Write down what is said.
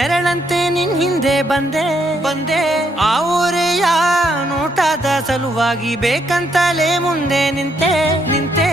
ನೆರಳಂತೆ ನಿನ್ ಹಿಂದೆ ಬಂದೆ ಬಂದೆ ಆ ಊರೆಯ ನೋಟದ ಸಲುವಾಗಿ ಬೇಕಂತಲೇ ಮುಂದೆ ನಿಂತೆ ನಿಂತೆ